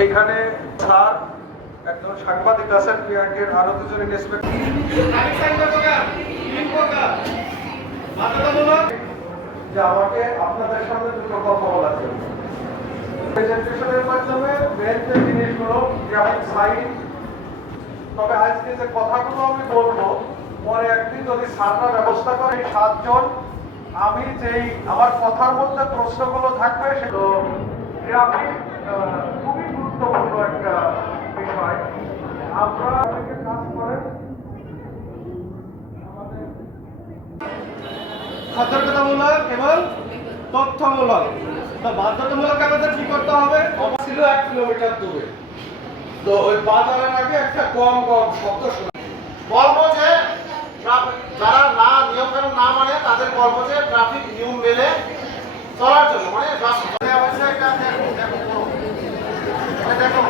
এখানে স্যার একজন সাংবাদিক আছেন, বিআরটির আরো দুজন ইন্সপেক্টর যে আমাকে আপনাদের সামনে দুটো কথা বলা ছিল। প্রেজেন্টেশনের মাধ্যমে মেন যে জিনিসগুলো যেমন সাইন, তবে আজকে যে কথাগুলো আমি বলবো পরে একদিন যদি স্যাররা ব্যবস্থা করে 7 জন, আমি যেই আমার কথার মধ্যে প্রশ্নগুলো থাকবে সেগুলো গ্রাফিক খুবই গুরুত্বপূর্ণ একটা বিষয়। আমরা অনেকে কাজ করেন সতর্কতামূলক এবং তথ্যমূলক। তো বাধ্যতামূলক আমাদের কি করতে হবে? ছিল 1 কিলোমিটার দূরে, তো ওই বাজারের আগে একটা কম শব্দ শোনা। বলবো যে যারা না নিয়ম কানুন না মানে তাদের বলবো যে ট্রাফিক নিয়ম মেনে চলার জন্য, মানে দেখো দেখো